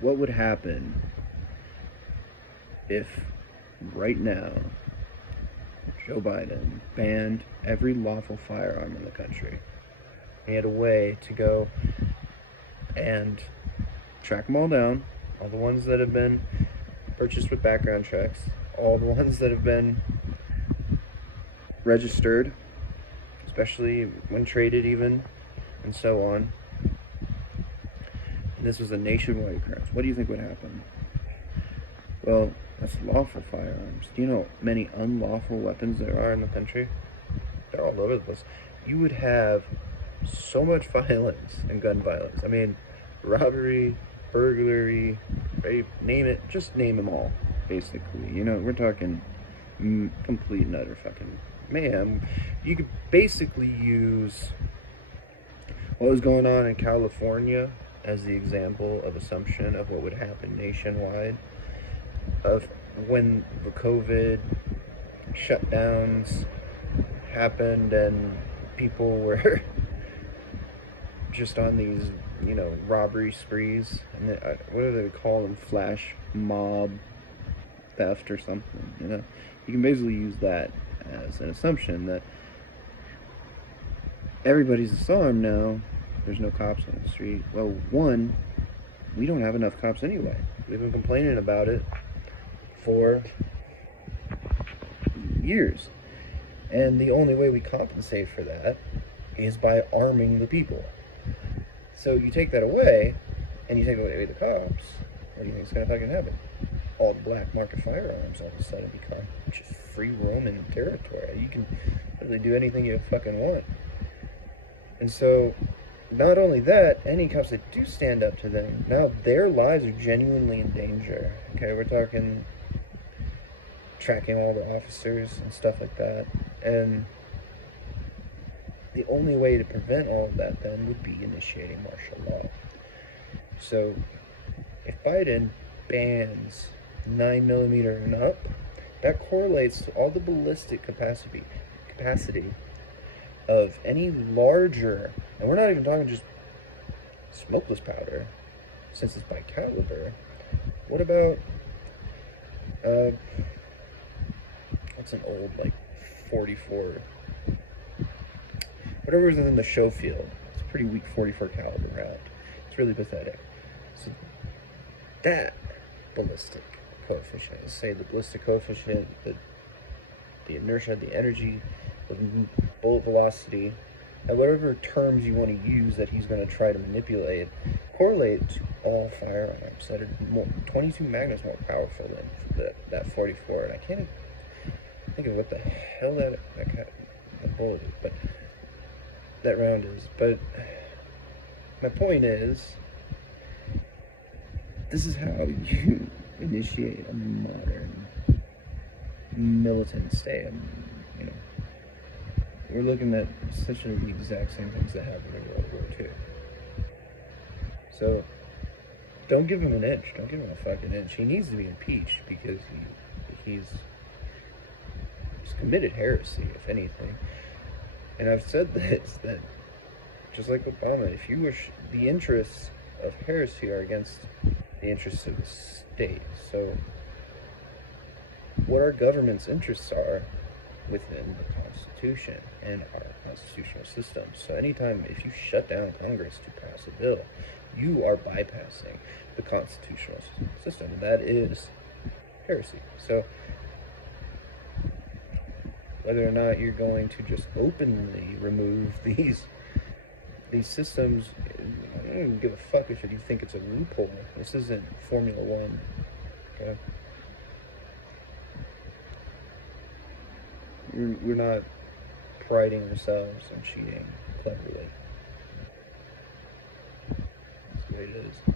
what would happen if right now Joe Biden banned every lawful firearm in the country? He had a way to go and track them all down, all the ones that have been purchased with background checks, all the ones that have been registered, especially when traded even, and so on. And this was a nationwide occurrence. What do you think would happen? Well, that's lawful firearms. Do you know how many unlawful weapons there are in the country? They're all over the place. You would have so much violence and gun violence. I mean, robbery, burglary, rape, name it. Just name them all, basically. You know, we're talking complete and utter fucking mayhem. You could basically use what was going on in California as the example of assumption of what would happen nationwide, of when the COVID shutdowns happened and people were just on these, you know, robbery sprees. And what do they call them? Flash mob theft or something, you know? You can basically use that as an assumption that everybody's disarmed now. There's no cops on the street. Well, one, we don't have enough cops anyway. We've been complaining about it for years. And the only way we compensate for that is by arming the people. So you take that away, and you take away the cops, what do you think is going to fucking happen? All the black market firearms all of a sudden become just free roaming territory. You can literally do anything you fucking want. And so, not only that, any cops that do stand up to them, now their lives are genuinely in danger. Okay, we're talking tracking all the officers and stuff like that. And the only way to prevent all of that then would be initiating martial law. So if Biden bans 9mm and up, that correlates to all the ballistic capacity of any larger, and we're not even talking just smokeless powder, since it's by caliber. What about what's an old, like, 44, whatever is in the show field? It's a pretty weak 44 caliber round. It's really pathetic. So that ballistic coefficient, let's say the ballistic coefficient, the inertia, the energy, the bullet velocity, and whatever terms you want to use that he's going to try to manipulate, correlate to all firearms that are 22 magnums more powerful than that 44. And I can't think of what the hell that bullet is, but that round is. But my point is, this is how you initiate a modern militant state. You know, we're looking at essentially the exact same things that happened in World War II. So don't give him an inch. Don't give him a fucking inch. He needs to be impeached because he's committed heresy, if anything. And I've said this, that just like Obama, if you wish, the interests of heresy are against the interests of the state. So what our government's interests are within the Constitution and our constitutional system. So anytime, if you shut down Congress to pass a bill, you are bypassing the constitutional system. That is heresy. So whether or not you're going to just openly remove these systems, I don't even give a fuck if you think it's a loophole. This isn't Formula One, okay? We're not priding ourselves on cheating cleverly. That's the way it is.